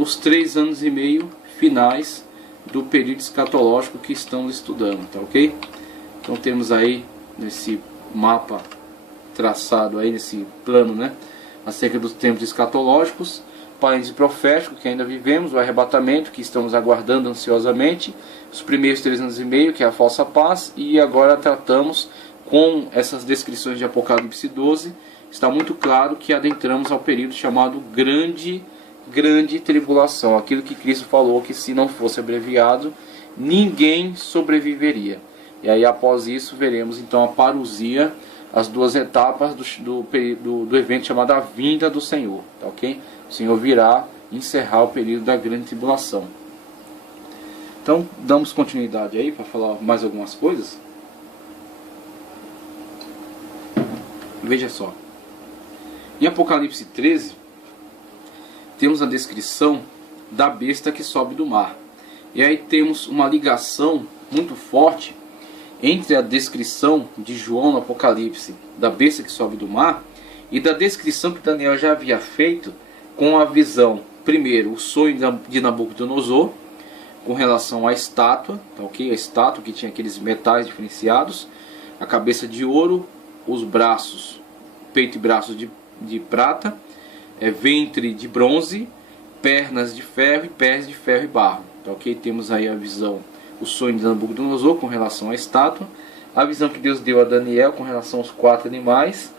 os 3 anos e meio finais do período escatológico que estamos estudando, tá ok? Então temos aí nesse mapa traçado aí, nesse plano, né, acerca dos tempos escatológicos, parênteses profético que ainda vivemos, o arrebatamento que estamos aguardando ansiosamente, os primeiros 3 anos e meio, que é a falsa paz, e agora tratamos com essas descrições de Apocalipse 12, está muito claro que adentramos ao período chamado grande tribulação, aquilo que Cristo falou que se não fosse abreviado, ninguém sobreviveria. E aí após isso veremos então a parousia, as 2 etapas do evento chamado a vinda do Senhor, tá ok? O Senhor virá encerrar o período da grande tribulação. Então damos continuidade aí para falar mais algumas coisas. Veja só, em Apocalipse 13 temos a descrição da besta que sobe do mar. E aí temos uma ligação muito forte entre a descrição de João no Apocalipse da besta que sobe do mar e da descrição que Daniel já havia feito com a visão, primeiro, o sonho de Nabucodonosor com relação à estátua, tá ok? A estátua que tinha aqueles metais diferenciados, a cabeça de ouro, os braços, peito e braços de prata, ventre de bronze, pernas de ferro e pés de ferro e barro. Tá ok? Temos aí a visão, o sonho de Nabucodonosor com relação à estátua, a visão que Deus deu a Daniel com relação aos 4 animais,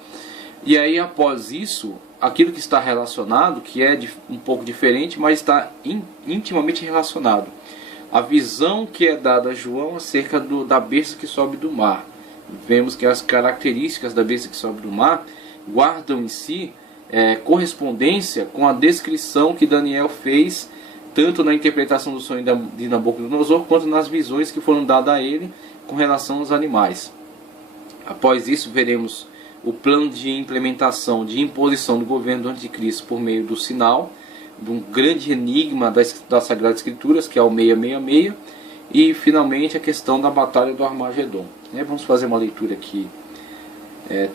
e aí após isso, aquilo que está relacionado, que é um pouco diferente, mas está intimamente relacionado. A visão que é dada a João acerca da besta que sobe do mar. Vemos que as características da besta que sobe do mar guardam em si correspondência com a descrição que Daniel fez, tanto na interpretação do sonho de Nabucodonosor, quanto nas visões que foram dadas a ele com relação aos animais. Após isso, veremos o plano de implementação, de imposição do governo do Anticristo por meio do sinal, de um grande enigma das Sagradas Escrituras, que é o 666, e finalmente a questão da batalha do Armagedon. Vamos fazer uma leitura aqui,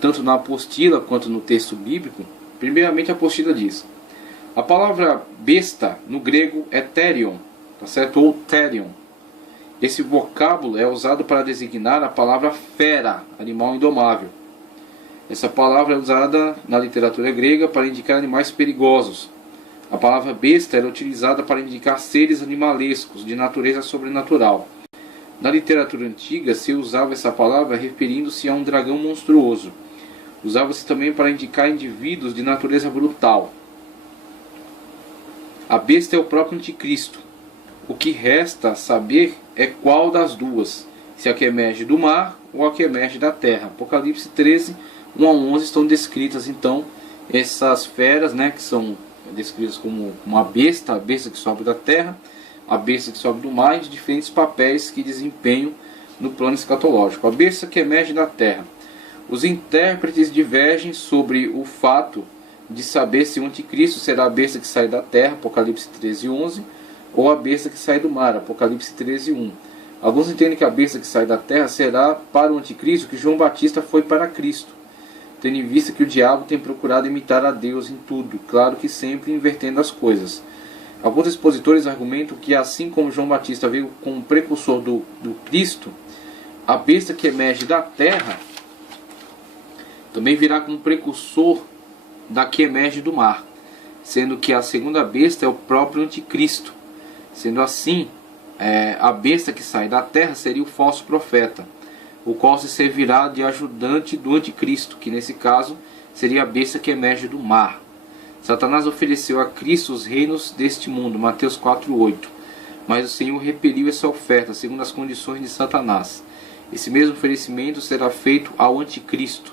tanto na apostila quanto no texto bíblico. Primeiramente a apostila diz: a palavra besta no grego é therion, tá certo? Ou therion. Esse vocábulo é usado para designar a palavra fera, animal indomável. Essa palavra é usada na literatura grega para indicar animais perigosos. A palavra besta era utilizada para indicar seres animalescos de natureza sobrenatural. Na literatura antiga se usava essa palavra referindo-se a um dragão monstruoso. Usava-se também para indicar indivíduos de natureza brutal. A besta é o próprio anticristo. O que resta saber é qual das duas, se a que emerge do mar ou a que emerge da terra. Apocalipse 13, 1 a 11 estão descritas então essas feras, que são descritas como uma besta, a besta que sobe da terra, a besta que sobe do mar, e os diferentes papéis que desempenham no plano escatológico. A besta que emerge da terra. Os intérpretes divergem sobre o fato de saber se o anticristo será a besta que sai da terra, Apocalipse 13, 11, ou a besta que sai do mar, Apocalipse 13, 1. Alguns entendem que a besta que sai da terra será para o anticristo que João Batista foi para Cristo, tendo em vista que o diabo tem procurado imitar a Deus em tudo, claro que sempre invertendo as coisas. Alguns expositores argumentam que assim como João Batista veio como precursor do Cristo, a besta que emerge da terra também virá como precursor da que emerge do mar, sendo que a segunda besta é o próprio anticristo. Sendo assim, a besta que sai da terra seria o falso profeta, o qual se servirá de ajudante do anticristo, que nesse caso seria a besta que emerge do mar. Satanás ofereceu a Cristo os reinos deste mundo, Mateus 4:8, mas o Senhor repeliu essa oferta, segundo as condições de Satanás. Esse mesmo oferecimento será feito ao anticristo.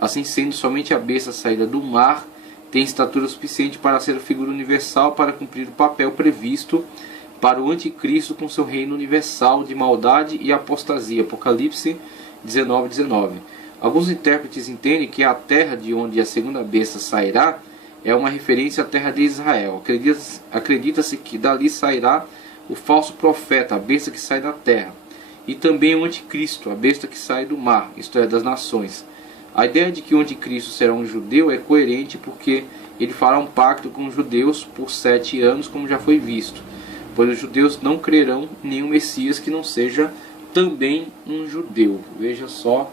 Assim sendo, somente a besta saída do mar tem estatura suficiente para ser a figura universal para cumprir o papel previsto para o anticristo com seu reino universal de maldade e apostasia. Apocalipse 19:19. Alguns intérpretes entendem que a terra de onde a segunda besta sairá é uma referência à terra de Israel. Acredita-se que dali sairá o falso profeta, a besta que sai da terra, e também o anticristo, a besta que sai do mar, isto é, das nações. A ideia de que o anticristo será um judeu é coerente porque ele fará um pacto com os judeus por 7 anos, como já foi visto. Pois os judeus não crerão em nenhum Messias que não seja também um judeu. Veja só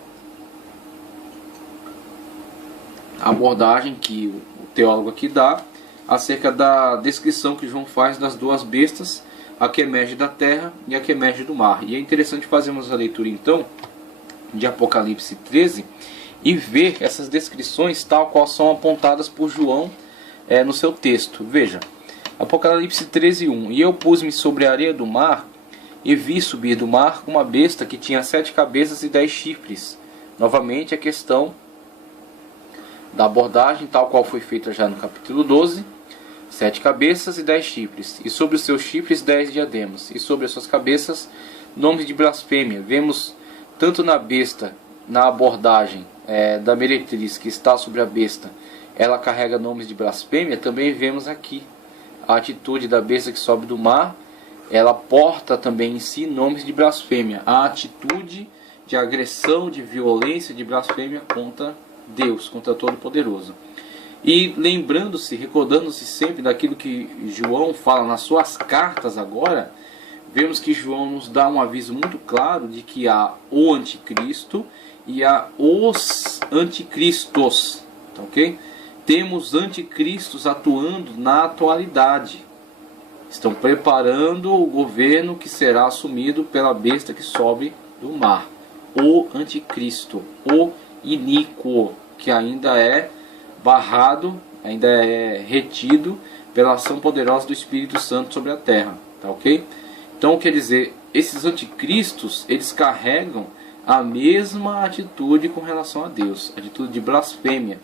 a abordagem que o teólogo aqui dá acerca da descrição que João faz das duas bestas, a que emerge da terra e a que emerge do mar. E é interessante fazermos a leitura então de Apocalipse 13 e ver essas descrições tal qual são apontadas por João no seu texto. Veja, Apocalipse 13:1: E eu pus-me sobre a areia do mar e vi subir do mar uma besta que tinha 7 cabeças e 10 chifres. Novamente a questão da abordagem tal qual foi feita já no capítulo 12. 7 cabeças e 10 chifres, e sobre os seus chifres 10 diademas, e sobre as suas cabeças nomes de blasfêmia. Vemos tanto na besta, na abordagem da meretriz que está sobre a besta, ela carrega nomes de blasfêmia. Também vemos aqui a atitude da besta que sobe do mar, ela porta também em si nomes de blasfêmia, a atitude de agressão, de violência, de blasfêmia contra Deus, contra Todo-Poderoso. E lembrando-se, recordando-se sempre daquilo que João fala nas suas cartas agora, vemos que João nos dá um aviso muito claro de que há o anticristo e há os anticristos, tá, ok? Temos anticristos atuando na atualidade. Estão preparando o governo que será assumido pela besta que sobe do mar. O anticristo, o iníquo, que ainda é barrado, ainda é retido pela ação poderosa do Espírito Santo sobre a terra, tá, ok? Então quer dizer, esses anticristos, eles carregam a mesma atitude com relação a Deus, atitude de blasfêmia.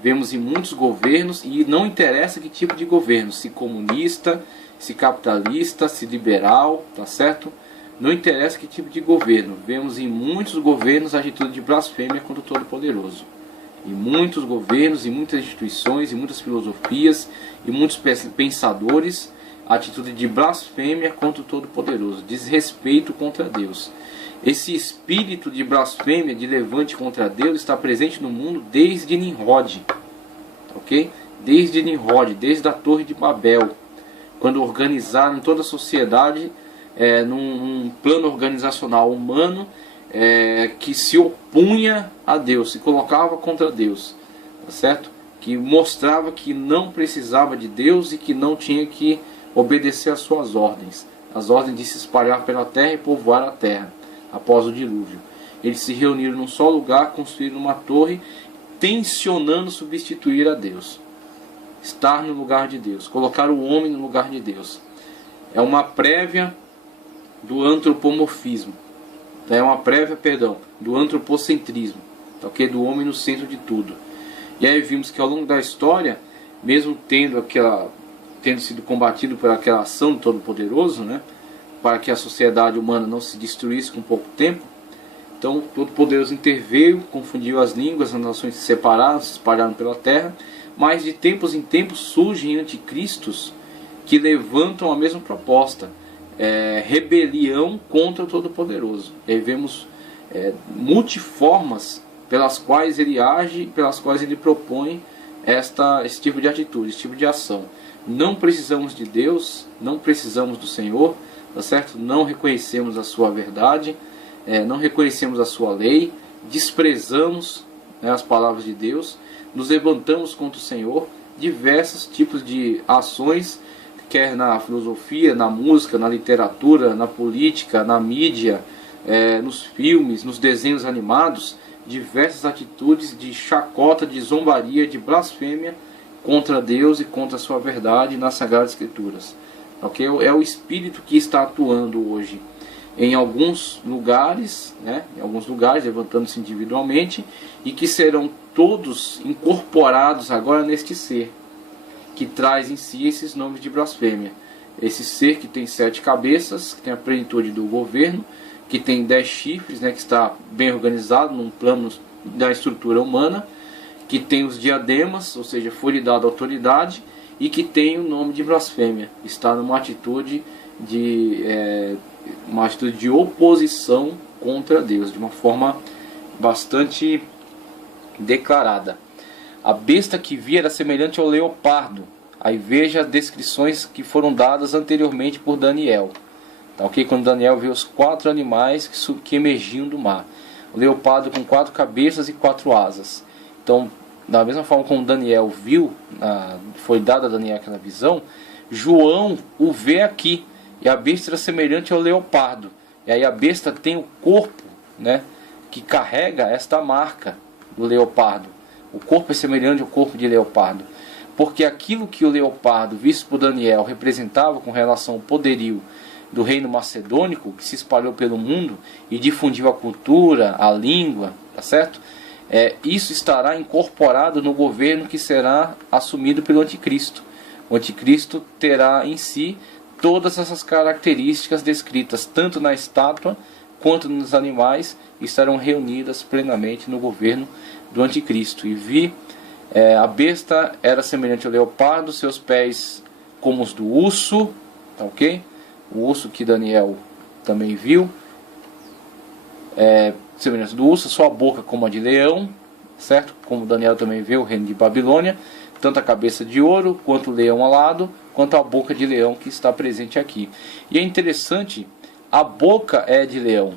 Vemos em muitos governos, e não interessa que tipo de governo, se comunista, se capitalista, se liberal, tá certo? Não interessa que tipo de governo, vemos em muitos governos a atitude de blasfêmia contra o Todo-Poderoso. E muitos governos, e muitas instituições, e muitas filosofias, e muitos pensadores, a atitude de blasfêmia contra o Todo-Poderoso, desrespeito contra Deus. Esse espírito de blasfêmia, de levante contra Deus, está presente no mundo desde Nimrod, ok? Desde Nimrod, desde a Torre de Babel, quando organizaram toda a sociedade num plano organizacional humano, que se opunha a Deus, se colocava contra Deus, tá certo? Que mostrava que não precisava de Deus e que não tinha que obedecer às suas ordens, as ordens de se espalhar pela terra e povoar a terra após o dilúvio. Eles se reuniram num só lugar, construíram uma torre, tensionando substituir a Deus, estar no lugar de Deus, colocar o homem no lugar de Deus. É uma prévia do antropomorfismo. É uma prévia, do antropocentrismo, okay? Do homem no centro de tudo. E aí vimos que ao longo da história, mesmo tendo sido combatido por aquela ação do Todo-Poderoso, né, para que a sociedade humana não se destruísse com pouco tempo, então o Todo-Poderoso interveio, confundiu as línguas, as nações se separaram, se espalharam pela terra, mas de tempos em tempos surgem anticristos que levantam a mesma proposta, rebelião contra o Todo-Poderoso. E aí vemos multiformas pelas quais ele age, pelas quais ele propõe esse tipo de atitude, esse tipo de ação. Não precisamos de Deus, não precisamos do Senhor, tá certo? Não reconhecemos a sua verdade, não reconhecemos a sua lei, desprezamos, né, as palavras de Deus, nos levantamos contra o Senhor, diversos tipos de ações, quer na filosofia, na música, na literatura, na política, na mídia, nos filmes, nos desenhos animados, diversas atitudes de chacota, de zombaria, de blasfêmia contra Deus e contra a sua verdade nas Sagradas Escrituras. Okay? É o Espírito que está atuando hoje em alguns lugares, né? Em alguns lugares, levantando-se individualmente, e que serão todos incorporados agora neste ser, que traz em si esses nomes de blasfêmia. Esse ser que tem 7 cabeças, que tem a plenitude do governo, que tem 10 chifres, né, que está bem organizado num plano da estrutura humana, que tem os diademas, ou seja, foi-lhe dada autoridade, e que tem o nome de blasfêmia. Está numa atitude de oposição contra Deus, de uma forma bastante declarada. A besta que vi era semelhante ao leopardo. Aí veja as descrições que foram dadas anteriormente por Daniel. Tá, ok? Quando Daniel viu os 4 animais que emergiam do mar. O leopardo com 4 cabeças e 4 asas. Então, da mesma forma como Daniel viu, foi dada a Daniel aquela visão, João o vê aqui. E a besta era semelhante ao leopardo. E aí a besta tem o corpo, né, que carrega esta marca do leopardo. O corpo é semelhante ao corpo de leopardo. Porque aquilo que o leopardo, visto por Daniel, representava com relação ao poderio do reino macedônico, que se espalhou pelo mundo e difundiu a cultura, a língua, tá certo? Isso estará incorporado no governo que será assumido pelo anticristo. O anticristo terá em si todas essas características descritas tanto na estátua quanto nos animais, estarão reunidas plenamente no governo do anticristo. E vi, a besta era semelhante ao leopardo, seus pés como os do urso, tá, ok? O urso que Daniel também viu, semelhante do urso, sua boca como a de leão, certo? Como Daniel também viu o reino de Babilônia, tanto a cabeça de ouro, quanto o leão alado, quanto a boca de leão que está presente aqui. E é interessante, a boca é de leão.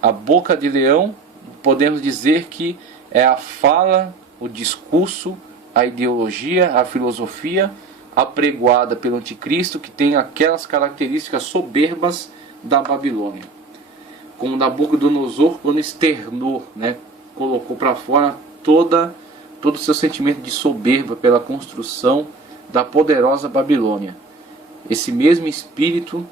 A boca de leão, podemos dizer que é a fala, o discurso, a ideologia, a filosofia apregoada pelo anticristo, que tem aquelas características soberbas da Babilônia. Como Nabucodonosor, quando externou, né, colocou para fora todo o seu sentimento de soberba pela construção da poderosa Babilônia. Esse mesmo espírito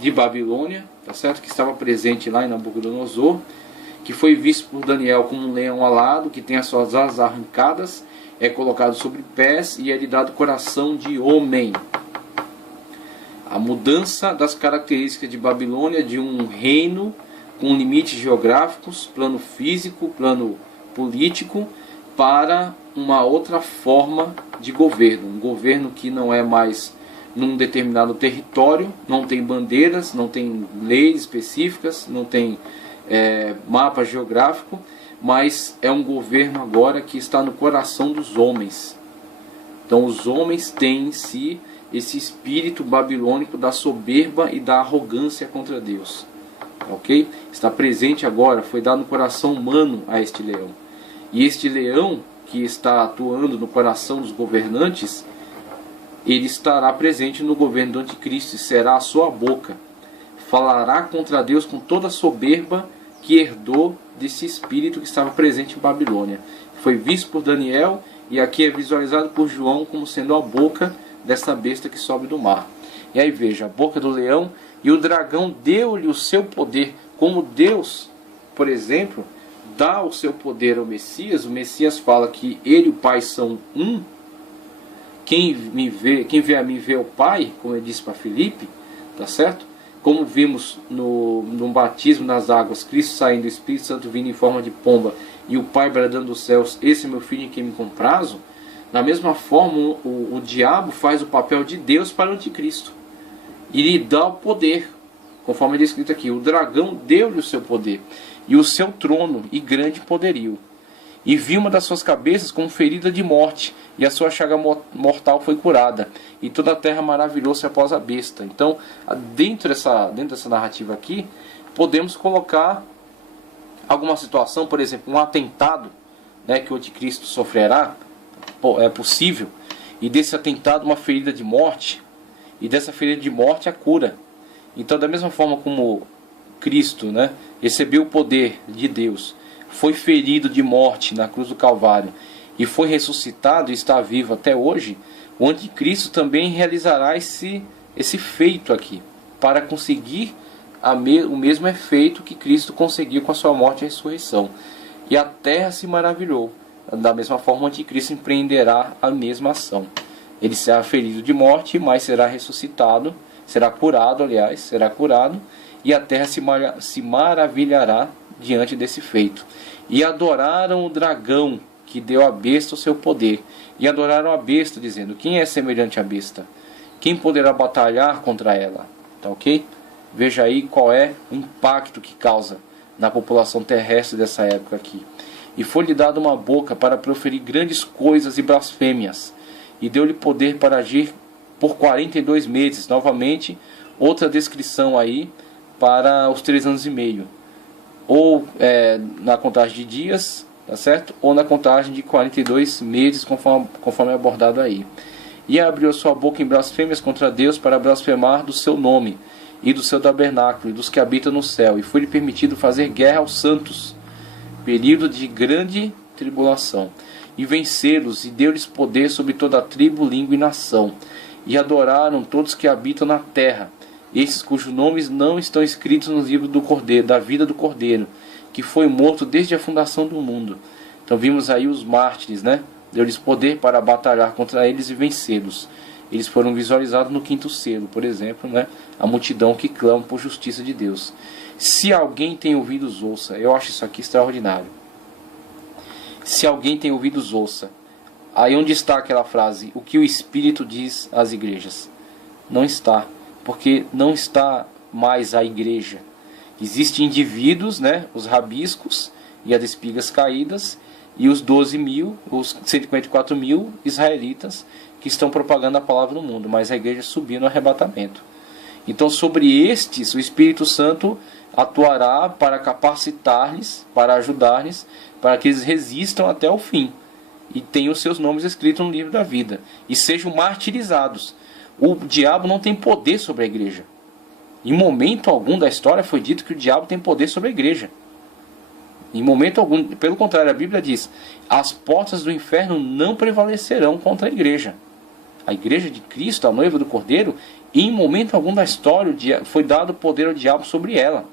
de Babilônia, tá certo? Que estava presente lá em Nabucodonosor, que foi visto por Daniel como um leão alado, que tem as suas asas arrancadas, é colocado sobre pés e é lhe dado coração de homem. A mudança das características de Babilônia, de um reino com limites geográficos, plano físico, plano político, para uma outra forma de governo. Um governo que não é mais num determinado território, não tem bandeiras, não tem leis específicas, não tem mapa geográfico, mas é um governo agora que está no coração dos homens. Então os homens têm em si esse espírito babilônico da soberba e da arrogância contra Deus. Ok? Está presente agora, foi dado no coração humano a este leão. E este leão que está atuando no coração dos governantes, ele estará presente no governo do anticristo e será a sua boca. Falará contra Deus com toda a soberba que herdou desse espírito que estava presente em Babilônia. Foi visto por Daniel e aqui é visualizado por João como sendo a boca dessa besta que sobe do mar. E aí veja, a boca do leão, e o dragão deu-lhe o seu poder. Como Deus, por exemplo, dá o seu poder ao Messias, o Messias fala que ele e o Pai são um. Quem vê a mim vê o Pai, como ele disse para Filipe, tá certo? Como vimos no batismo nas águas, Cristo saindo, o Espírito Santo vindo em forma de pomba, e o Pai bradando dos céus, esse é meu filho em quem me comprazo. Da mesma forma, o diabo faz o papel de Deus para o anticristo. E lhe dá o poder, conforme é escrito aqui. O dragão deu-lhe o seu poder, e o seu trono, e grande poderio. E vi uma das suas cabeças como ferida de morte, e a sua chaga mortal foi curada. E toda a terra maravilhou-se após a besta. Então, dentro dessa narrativa aqui, podemos colocar alguma situação, por exemplo, um atentado, né, que o anticristo sofrerá, é possível, e desse atentado uma ferida de morte, e dessa ferida de morte a cura. Então, da mesma forma como Cristo, né, recebeu o poder de Deus, foi ferido de morte na cruz do Calvário e foi ressuscitado e está vivo até hoje, o anticristo também realizará esse feito aqui, para conseguir o mesmo efeito que Cristo conseguiu com a sua morte e ressurreição. E a terra se maravilhou. Da mesma forma, o anticristo empreenderá a mesma ação. Ele será ferido de morte, mas será ressuscitado, será curado, e a terra se maravilhará diante desse feito. E adoraram o dragão, que deu à besta o seu poder. E adoraram a besta, dizendo: quem é semelhante à besta? Quem poderá batalhar contra ela? Tá ok? Veja aí qual é o impacto que causa na população terrestre dessa época aqui. e foi-lhe dada uma boca para proferir grandes coisas e blasfêmias, e deu-lhe poder para agir por 42 meses. Novamente, outra descrição aí para os 3 anos e meio, ou na contagem de dias, tá certo? Ou na contagem de 42 meses, conforme abordado aí. E abriu sua boca em blasfêmias contra Deus para blasfemar do seu nome e do seu tabernáculo e dos que habitam no céu, e foi-lhe permitido fazer guerra aos santos, período de grande tribulação, e vencê-los, e deu-lhes poder sobre toda a tribo, língua e nação, e adoraram todos que habitam na terra, esses cujos nomes não estão escritos no livro do Cordeiro, da vida do Cordeiro, que foi morto desde a fundação do mundo. Então vimos aí os mártires, né? Deu-lhes poder para batalhar contra eles e vencê-los. Eles foram visualizados no 5º selo, por exemplo, né? A multidão que clama por justiça de Deus. Se alguém tem ouvidos, ouça. Eu acho isso aqui extraordinário. Se alguém tem ouvidos, ouça. Aí onde está aquela frase? O que o Espírito diz às igrejas? Não está, porque não está mais a igreja. Existem indivíduos, né? Os rabiscos e as espigas caídas, e os 12 mil, os 154 mil israelitas que estão propagando a palavra no mundo, mas a igreja subiu no arrebatamento. Então sobre estes o Espírito Santo atuará para capacitar-lhes, para ajudar-lhes, para que eles resistam até o fim e tenham seus nomes escritos no livro da vida e sejam martirizados. O diabo não tem poder sobre a igreja. Em momento algum da história foi dito que o diabo tem poder sobre a igreja. Em momento algum, pelo contrário, a Bíblia diz: as portas do inferno não prevalecerão contra a igreja. A igreja de Cristo, a noiva do Cordeiro, em momento algum da história foi dado poder ao diabo sobre ela.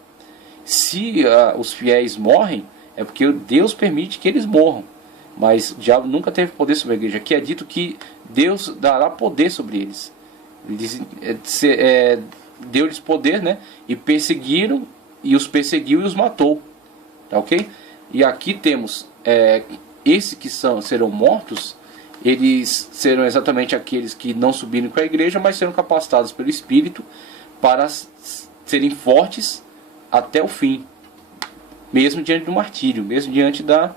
Se os fiéis morrem, é porque Deus permite que eles morram. Mas o diabo nunca teve poder sobre a igreja. Aqui é dito que Deus dará poder sobre eles. Deu-lhes poder, né? E perseguiram, e os perseguiu e os matou. Tá ok? E aqui temos esses que serão mortos. Eles serão exatamente aqueles que não subiram com a igreja, mas serão capacitados pelo Espírito para serem fortes até o fim, mesmo diante do martírio, mesmo diante da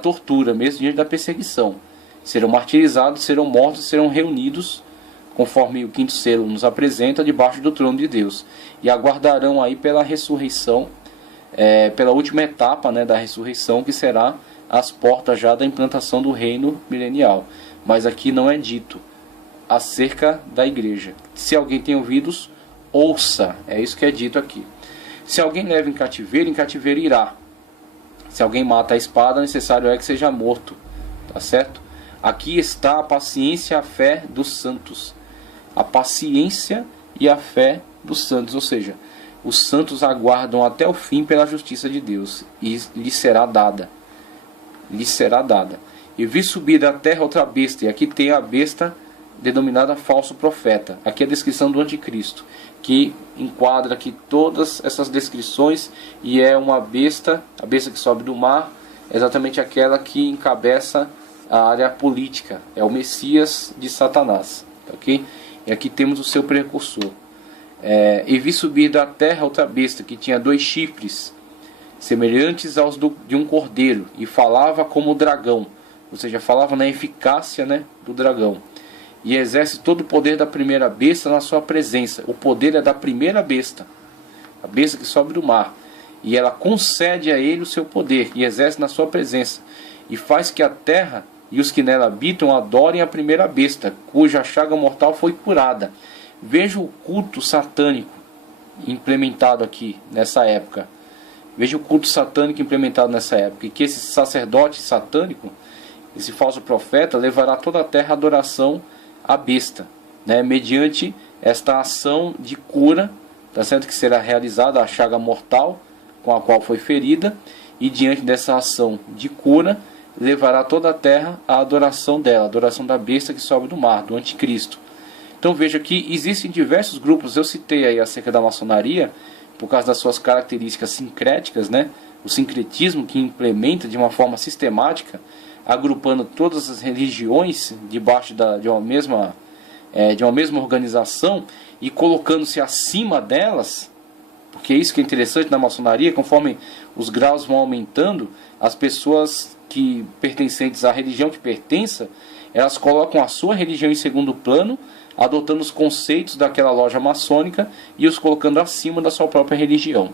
tortura, mesmo diante da perseguição. Serão martirizados, serão mortos, serão reunidos, conforme o 5º selo nos apresenta, debaixo do trono de Deus, e aguardarão aí pela ressurreição, pela última etapa, né, da ressurreição, que será as portas já da implantação do reino milenial. Mas aqui não é dito acerca da igreja. Se alguém tem ouvidos, ouça. É isso que é dito aqui. Se alguém leva em cativeiro irá. Se alguém mata a espada, necessário é que seja morto. Tá certo? Aqui está a paciência e a fé dos santos. A paciência e a fé dos santos. Ou seja, os santos aguardam até o fim pela justiça de Deus, e lhes será dada. Lhes será dada. E vi subir da terra outra besta, e aqui tem a besta denominada falso profeta. Aqui é a descrição do anticristo, que enquadra aqui todas essas descrições, e é uma besta, a besta que sobe do mar, exatamente aquela que encabeça a área política, é o Messias de Satanás, ok? E aqui temos o seu precursor. E vi subir da terra outra besta, que tinha 2 chifres, semelhantes aos de um cordeiro, e falava como o dragão, ou seja, falava na eficácia, né, do dragão, e exerce todo o poder da primeira besta na sua presença. O poder é da primeira besta, a besta que sobe do mar, e ela concede a ele o seu poder, e exerce na sua presença, e faz que a terra e os que nela habitam adorem a primeira besta, cuja chaga mortal foi curada. Veja o culto satânico implementado aqui nessa época. Veja o culto satânico implementado nessa época. E que esse sacerdote satânico, esse falso profeta, levará toda a terra à adoração à besta, né? Mediante esta ação de cura, tá certo? Que será realizada a chaga mortal com a qual foi ferida. E diante dessa ação de cura, levará toda a terra à adoração dela, a adoração da besta que sobe do mar, do anticristo. Então veja que existem diversos grupos. Eu citei aí acerca da maçonaria, por causa das suas características sincréticas, né? O sincretismo que implementa de uma forma sistemática, agrupando todas as religiões debaixo de uma mesma organização e colocando-se acima delas, Porque isso que é interessante na maçonaria, conforme os graus vão aumentando, as pessoas que pertencentes à religião que pertença, elas colocam a sua religião em segundo plano, adotando os conceitos daquela loja maçônica e os colocando acima da sua própria religião.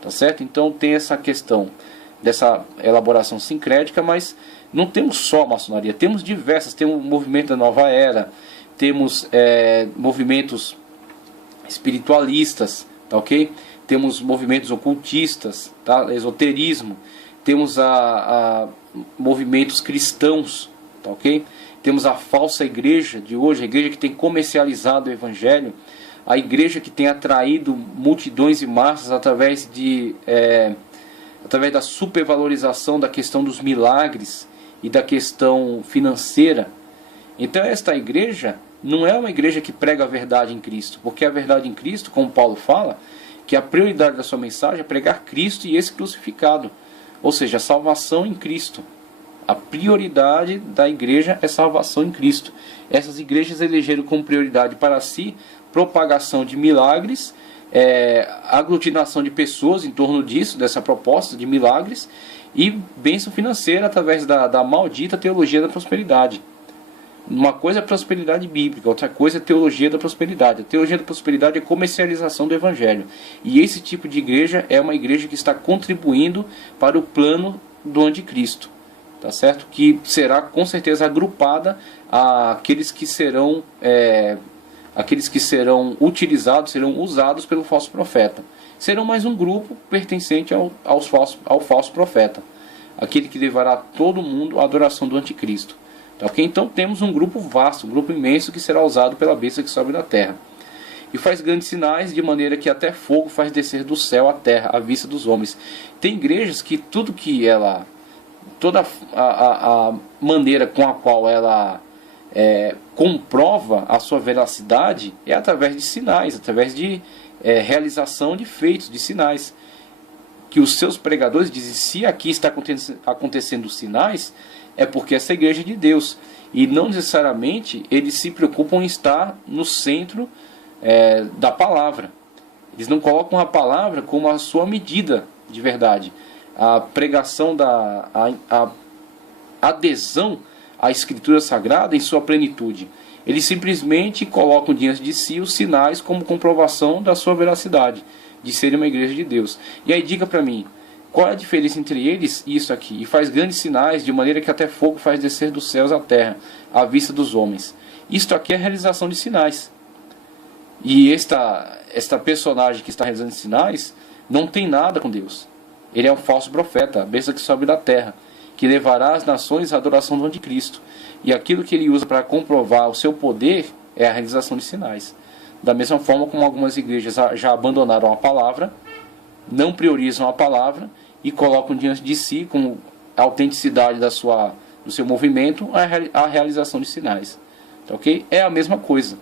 Tá certo? Então tem essa questão dessa elaboração sincrética, mas não temos só a maçonaria, temos diversas, temos o movimento da Nova Era, temos movimentos espiritualistas, tá ok? Temos movimentos ocultistas, tá? Esoterismo, temos movimentos cristãos, tá ok? Temos a falsa igreja de hoje, a igreja que tem comercializado o evangelho, a igreja que tem atraído multidões e massas através da supervalorização da questão dos milagres e da questão financeira. Então esta igreja não é uma igreja que prega a verdade em Cristo, porque a verdade em Cristo, como Paulo fala, que a prioridade da sua mensagem é pregar Cristo e esse crucificado, ou seja, a salvação em Cristo. A prioridade da igreja é salvação em Cristo. Essas igrejas elegeram como prioridade para si propagação de milagres, aglutinação de pessoas em torno disso, dessa proposta de milagres, e bênção financeira através da maldita teologia da prosperidade. Uma coisa é prosperidade bíblica, outra coisa é teologia da prosperidade. A teologia da prosperidade é comercialização do evangelho. E esse tipo de igreja é uma igreja que está contribuindo para o plano do anticristo. Tá certo? Que será com certeza agrupada àqueles que serão utilizados, serão usados pelo falso profeta. Serão mais um grupo pertencente ao falso profeta, aquele que levará todo mundo à adoração do anticristo. Tá, okay? Então temos um grupo vasto, um grupo imenso que será usado pela besta que sobe da terra. E faz grandes sinais, de maneira que até fogo faz descer do céu à terra, à vista dos homens. Tem igrejas que tudo que ela... toda a maneira com a qual ela comprova a sua veracidade é através de sinais, através de realização de feitos, de sinais. Que os seus pregadores dizem, se aqui está acontecendo sinais, é porque essa igreja é de Deus. E não necessariamente eles se preocupam em estar no centro da palavra. Eles não colocam a palavra como a sua medida de verdade. A pregação, a adesão à Escritura Sagrada em sua plenitude. Eles simplesmente colocam diante de si os sinais como comprovação da sua veracidade, de ser uma igreja de Deus. E aí diga para mim, qual é a diferença entre eles e isso aqui? E faz grandes sinais, de maneira que até fogo faz descer dos céus à terra, à vista dos homens. Isto aqui é a realização de sinais. E esta personagem que está realizando sinais não tem nada com Deus. Ele é um falso profeta, a besta que sobe da terra, que levará as nações à adoração do anticristo. E aquilo que ele usa para comprovar o seu poder é a realização de sinais. Da mesma forma como algumas igrejas já abandonaram a palavra, não priorizam a palavra e colocam diante de si, como a autenticidade do seu movimento, a realização de sinais. Tá, ok? É a mesma coisa.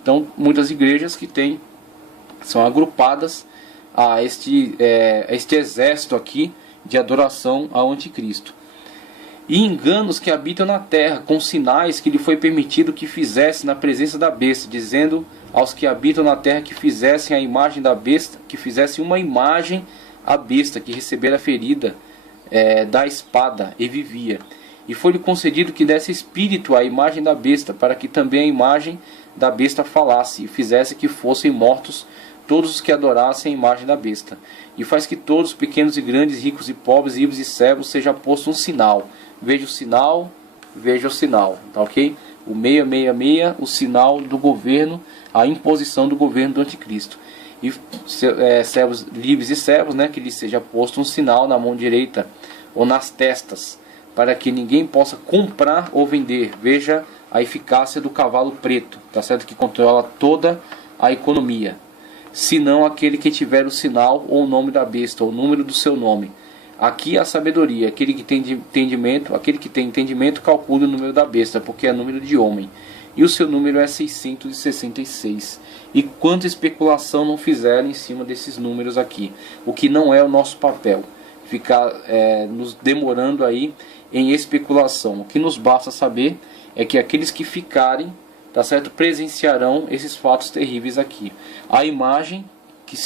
Então, muitas igrejas que são agrupadas a este exército aqui de adoração ao anticristo. E enganos que habitam na terra, com sinais que lhe foi permitido que fizesse na presença da besta, dizendo aos que habitam na terra que fizessem a imagem da besta, que fizessem uma imagem à besta, que recebera a ferida da espada e vivia. E foi-lhe concedido que desse espírito à imagem da besta, para que também a imagem da besta falasse, e fizesse que fossem mortos todos os que adorassem a imagem da besta. E faz que todos, pequenos e grandes, ricos e pobres, livres e cegos, seja posto um sinal. Veja o sinal, veja o sinal, tá ok? O 666, o sinal do governo, a imposição do governo do anticristo. E servos livres e servos, né, que lhe seja posto um sinal na mão direita ou nas testas, para que ninguém possa comprar ou vender. Veja a eficácia do cavalo preto, tá certo? Que controla toda a economia. Senão aquele que tiver o sinal ou o nome da besta, ou o número do seu nome. Aqui a sabedoria, aquele que tem entendimento calcule o número da besta, porque é número de homem. E o seu número é 666. E quanta especulação não fizeram em cima desses números aqui. O que não é o nosso papel. Ficar nos demorando aí em especulação. O que nos basta saber é que aqueles que ficarem, tá certo, presenciarão esses fatos terríveis aqui. A imagem que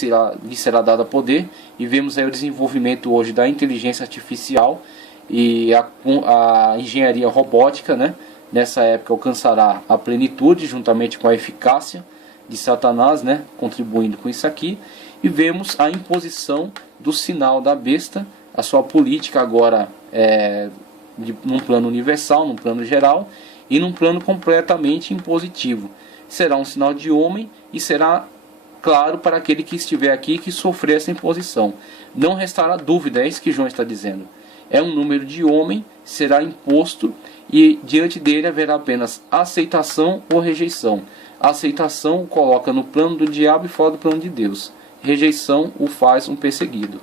lhe será dado poder, e vemos aí o desenvolvimento hoje da inteligência artificial e a engenharia robótica, né? Nessa época alcançará a plenitude juntamente com a eficácia de Satanás, né? Contribuindo com isso aqui, e vemos a imposição do sinal da besta, a sua política agora num plano universal, num plano geral e num plano completamente impositivo. Será um sinal de homem e será claro para aquele que estiver aqui que sofrer essa imposição. Não restará dúvida, é isso que João está dizendo. É um número de homem, será imposto e diante dele haverá apenas aceitação ou rejeição. A aceitação o coloca no plano do diabo e fora do plano de Deus. Rejeição o faz um perseguido.